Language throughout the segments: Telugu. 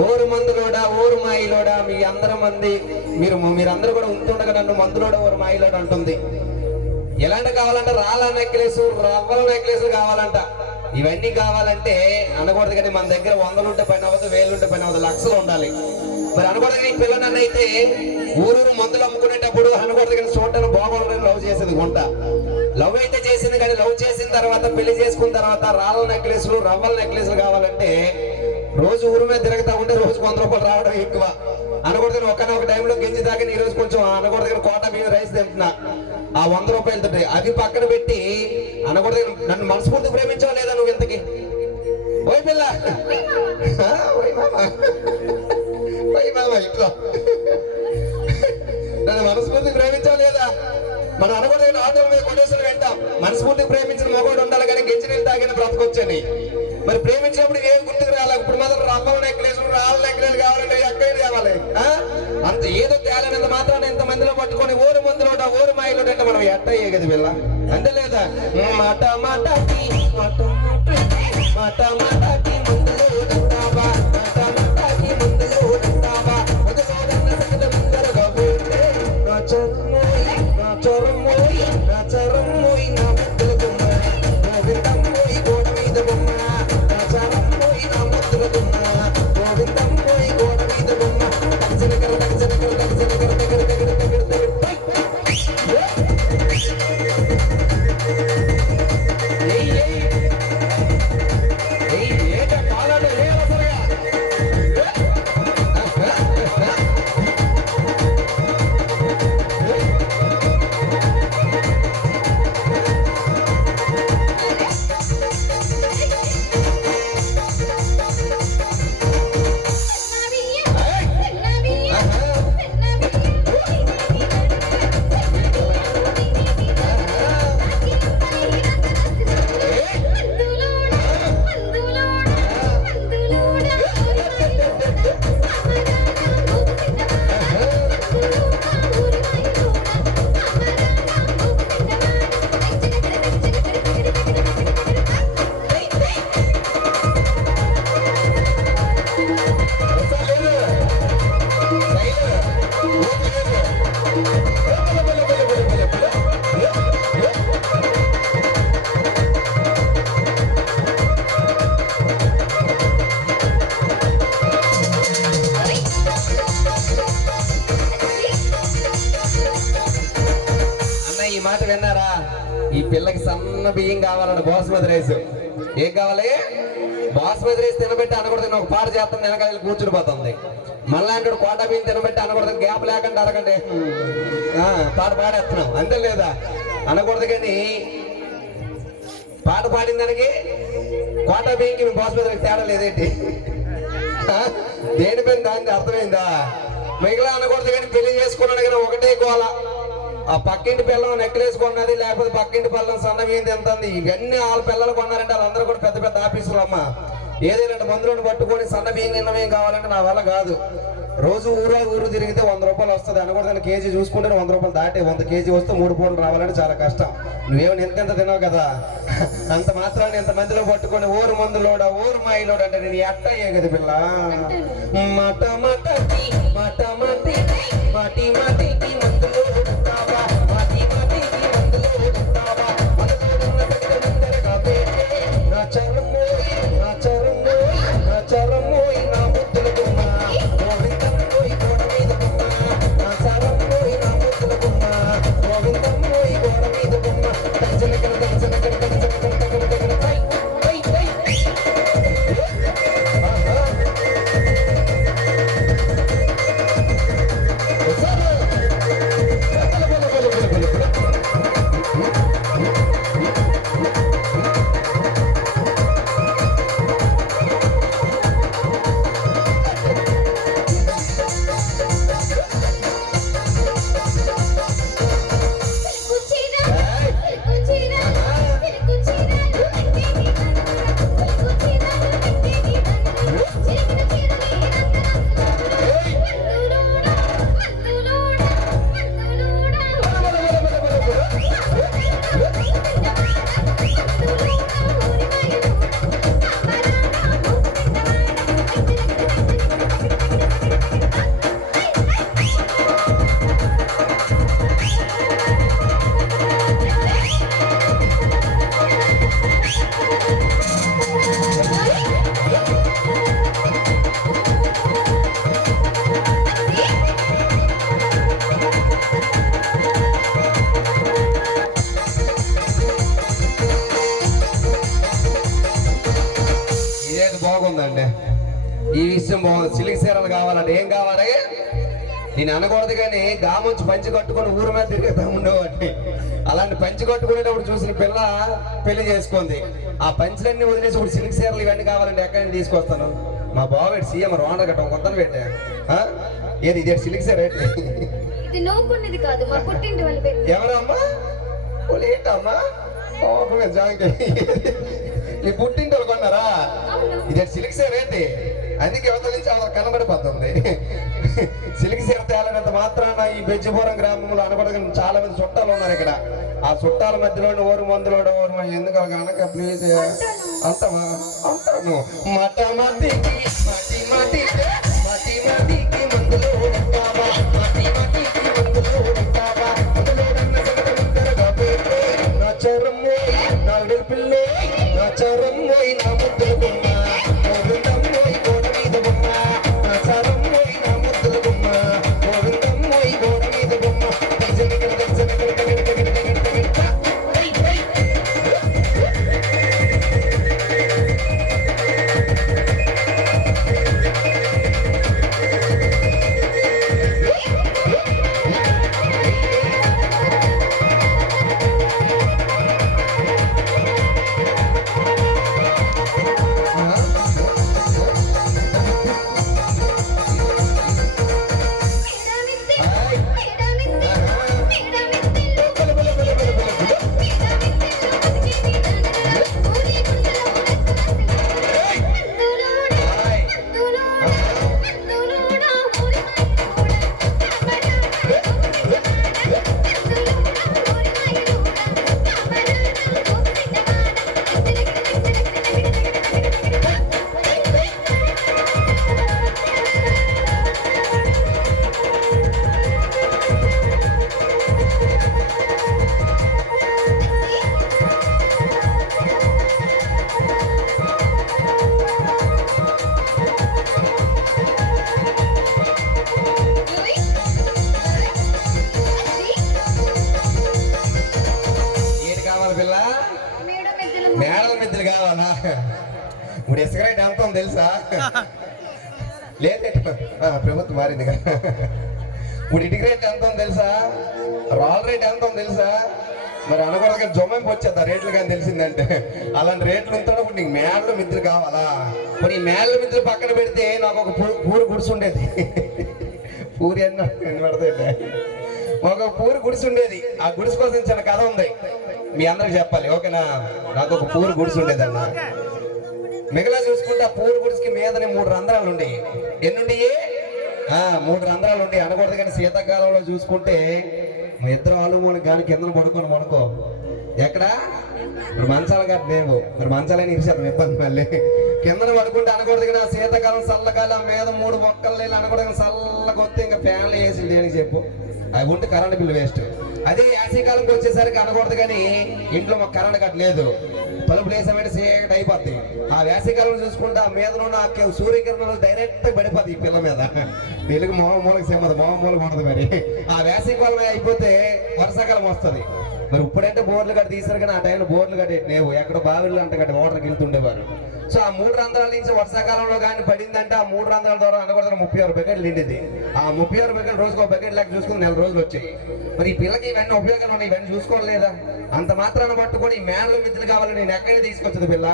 ఓరు మందులోడా ఓరు మాయిలోడా మీ అందరి మంది మీరందరూ కూడా ఉంటుండగా నన్ను మందులోడా ఓరు మాయిలోడా అంటుంది. ఎలాంటి కావాలంటే రాళ్ళ నెక్లెస్ రవ్వల నెక్లెస్ కావాలంట. ఇవన్నీ కావాలంటే అనకూడదు కానీ మన దగ్గర 100 పైన అవ్వదు, 1000 పైన అవ్వదు, లక్షలు ఉండాలి. మరి అనకూడదు కానీ పిల్లనన్ను అయితే ఊరూరు మందులు అమ్ముకునేటప్పుడు అనకూడదు కానీ చూడటానికి బాగోదని లవ్ చేసేది గుంట. లవ్ అయితే చేసింది కానీ లవ్ చేసిన తర్వాత పెళ్లి చేసుకున్న తర్వాత రాళ్ళ నెక్లెస్లు రవ్వల నెక్లెస్లు కావాలంటే రోజు ఊరు మీద తిరుగుతా ఉంటే రోజుకు 100 రూపాయలు రావడం ఎక్కువ. అనకూడదు ఒకనొక టైంలో గింజి తాగిన ఈ రోజు కొంచెం అనకూడదు కోట బియ్యం రైస్ తింటున్నా ఆ 100 రూపాయలు తింటాయి. అవి పక్కన పెట్టి అనకూడదు నన్ను మనస్ఫూర్తి ప్రేమించావు లేదా నువ్వు ఇంతకి? ఓయ్ పిల్ల ఇట్లా నన్ను మనస్ఫూర్తి ప్రేమించావు లేదా? మనం అనకూడదు ఆటోల మీద కొట్టేసులు వెంటాం. మనస్ఫూర్తి ప్రేమించిన మగవాడు ఉండాలి కానీ గింజి నీళ్ళు తాగిన బ్రతకొచ్చని. మరి ప్రేమించినప్పుడు ఏం గుర్తుకు రావాలి? ఇప్పుడు మాత్రం రవ్వల నెక్లెస్ రాళ్ళ నెక్లెస్ కావాలంటే ఎక్కడ కావాలి? అంత ఏదో తేలనంత మాత్రాన్ని ఎంత మందిలో పట్టుకొని ఓరు మందులోట ఓరు మాయలోట అంటే మనం ఎట్ట అయ్యే కదా పిల్ల అంతే లేదా? మాట మాటకి మాట మాటకి ముందులో ఉంటావా, మాట మాటకి ముందులో ఉంటావా, మొదలైన సంగతి ముందరగా పోతే నా చరమోయి నా చరమోయి నా చరమోయి నా ముద్దుల బొమ్మ గోవిందమ్మోయి గోడ మీద బొమ్మ నా చరమోయి నా ముద్దుల బొమ్మ గోవిందమ్మోయి గోడ మీద బొమ్మ తగజనకర తగజనకర తగజనకర దగ్గర దగ్గర దగ్గర దగ్గర ఈ పిల్లకి సన్న బియ్యం కావాలంటే బాస్మతి రైస్. ఏం కావాలి? బాస్మతి రైస్ తినబెట్టి అనకూడదు ఒక పాట చేస్తాను వెనకాల కూర్చుని పోతుంది. మళ్ళా అంటే కోట బియ్యం తినబెట్టి అనకూడదు గ్యాప్ లేకుండా అడగండి పాట పాడేస్తున్నాం అంతే లేదా? అనకూడదు కానీ పాట పాడిన దానికి కోట బియ్యంకి బాస్మతి రైస్ తేడా లేదేంటి? దేనిపైన దానికి అర్థమైందా? మిగిలిన అనకూడదు కానీ పెళ్లి చేసుకున్నాడు కానీ ఒకటే గోల. ఆ పక్కింటి పిల్లలు నెక్లెస్ కొన్నది, లేకపోతే పక్కింటి పిల్లలు సన్న బియ్యం తింటుంది. ఇవన్నీ వాళ్ళ పిల్లలు కొన్నారంటే వాళ్ళందరూ కూడా పెద్ద పెద్ద ఆఫీసులు అమ్మ. ఏదైనా మందులను పట్టుకొని సన్న బియ్యం నిన్నమేం కావాలంటే నా వల్ల కాదు. రోజు ఊరు తిరిగితే 100 రూపాయలు వస్తుంది. అనకూడదు కేజీ చూసుకుంటే 100 రూపాయలు దాటే 100 కేజీ వస్తే 3 పూటలు రావాలంటే చాలా కష్టం. నువ్వేమో ఎంతెంత తిన్నావు కదా అంత మాత్రాన్ని ఎంత మందిలో పట్టుకొని ఓరు మందులోడా ఓరు మాయిలోడ అంటే నేను ఎట్ట అయ్యే కదా పిల్ల. మాట మాటకి మాట మాటి మాటి మాటికి మందులో ఉంటావా, మాటి మాటికి మందులో ఉంటావా, ముందరగా పెట్టే నా చరమోయి నా చరమోయి నా చరమోయి నా ముద్దుల బొమ్మ గోవిందమ్మోయి గోడ మీద బొమ్మ నా చరమోయి నా కావాలంటే ఏం కావాలి? నేను అనకూడదు కానీ గాముంచి పంచి కట్టుకొని ఊరు మీద తిరిగేదా ఉండేవాడిని. అలాంటి పంచి కట్టుకునేటప్పుడు చూసిన పిల్ల పెళ్లి చేసుకుంది. ఆ పంచులన్నీ వదిలేసి ఇప్పుడు సిల్క్ చీరలు ఇవన్నీ కావాలంటే ఎక్కడి నుంచి తీసుకొస్తాను? మా బాబు సీఎం రోండ కట్టం కొత్తను పెట్టా. ఏది ఇది సిల్క్ చీర ఎవరమ్మా? ఏంటమ్మా నీ పుట్టింటి వాళ్ళు కొన్నారా? ఇదే సిల్క్ చీర ఏంటి? అందుకే యువతల నుంచి అలా కనబడిపోతుంది. సిల్క్ చీర తేలనంత మాత్రాన ఈ బెజ్జిపురం గ్రామంలో అనబడగల చాలా మంది చుట్టాలు ఉన్నారు ఇక్కడ. ఆ చుట్టాల మధ్యలో ఓరు మందులోడు ఓరు ఎందుకు అనక ప్లీజ్ అంతమా అంటాను. మట మటికి మటి మటికి మటి మటికి మందులో ఉంటావా, మటి మటికి మందులో ఉంటావా, నచ్చరం నాడు పిల్లే నచ్చరం నా ముద్దులు బొమ్మ గోవిందం గోడ మీద బొమ్మ నచ్చరం నా ముద్దులు బొమ్మ గోవిందం గోడ మీద బొమ్మ. మేడల మిద్దెలు కావాలా? ఇప్పుడు ఇసుక రేట్ ఎంత ఉంది తెలుసా? లేదు ప్రభుత్వం మారింది కదా. ఇప్పుడు ఇటుక రేట్ ఎంత ఉంది తెలుసా? రాల్ రేట్ ఎంత ఉంది తెలుసా? మరి అనకూడదు జొమ్మెంపు వచ్చేది రేట్లు కానీ తెలిసిందంటే. అలాంటి రేట్లు ఉంటాడు. ఇప్పుడు నీకు మేడల మిద్దెలు కావాలా? ఇప్పుడు ఈ మేడల మిద్దెలు పక్కన పెడితే నాకు ఒక పూరి గుడిసి ఉండేది. పూరి ఎన్ని పెడతాయి? ఒక పూరి గుడిసి ఉండేది. ఆ గుడిసి కోసం చిన్న కథ ఉంది, మీ అందరికి చెప్పాలి ఓకేనా? నాకు ఒక పూరి గుడిసి ఉండేదన్న. మిగతా చూసుకుంటే ఆ పూరి గుడిసికి మీదనే 3 రంధ్రాలు ఉండేవి. ఎన్నుండి? 3 రంధ్రాలు ఉండేవి అనకూడదు కానీ శీతాకాలంలో చూసుకుంటే మా ఇద్దరు ఆలుమూలకి కానీ కింద పడుకో ఎక్కడ మరి మంచాలు కాదు లేవు. మరి మంచాలని ఇరిసేద్దాం ఇబ్బంది. మళ్ళీ కింద పడుకుంటే అనకూడదు కానీ శీతాకాలం చల్లకాలం మీద 3 మొక్కలు లేని అనకూడదు చల్లగా వస్తే ఇంకా ఫ్యాన్లు వేసి దేనికి చెప్పు, అవి ఉంటే కరెంట్ బిల్లు వేస్ట్. అదే వేసవికాలంకి వచ్చేసరికి అనకూడదు కానీ ఇంట్లో మాకు కరెంట్ కట్టలేదు, తలుపులు వేసామంటే చీకటి అయిపోద్ది. ఆ వేసవికాలంలో చూసుకుంటే ఆ మీద ఉన్న సూర్యకిరణాలు డైరెక్ట్ పడిపోద్ది ఈ పిల్ల మీద. తెలుగు మూలకి సేమది మూలకి ఉండదు. మరి ఆ వేసవికాలం అయిపోతే వర్షాకాలం వస్తుంది. మరి ఇప్పుడంటే బోర్లు కట్టి తీసారు కానీ ఆ టైంలో బోర్లు కట్టేటినేవు ఎక్కడ బావిళ్ళు అంట కట్టి వాటర్కి వెళ్తుండేవారు. సో ఆ 3 రంధ్రాల నుంచి వర్షాకాలంలో కానీ పడిందంటే ఆ 3 రంధ్రాల ద్వారా అనకూడదు 36 బకెట్లు నిండింది. ఆ 36 బకెట్లు రోజుకు 1 బకెట్ లెక్క చూసుకుని 4 రోజులు వచ్చాయి. మరి ఈ పిల్లకి ఇవన్నీ ఉపయోగాలు ఉన్నాయి, ఇవన్నీ చూసుకోలేదా? అంత మాత్రాన్ని పట్టుకొని మేడలు మిద్దెలు కావాలని నేను ఎక్కడికి తీసుకొచ్చదు పిల్ల?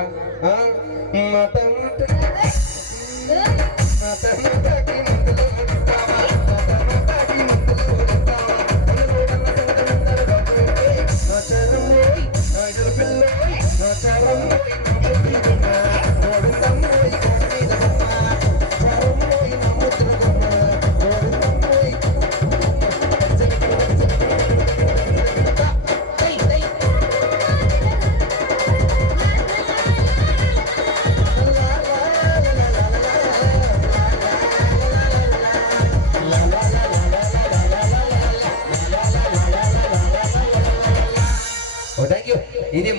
ఇది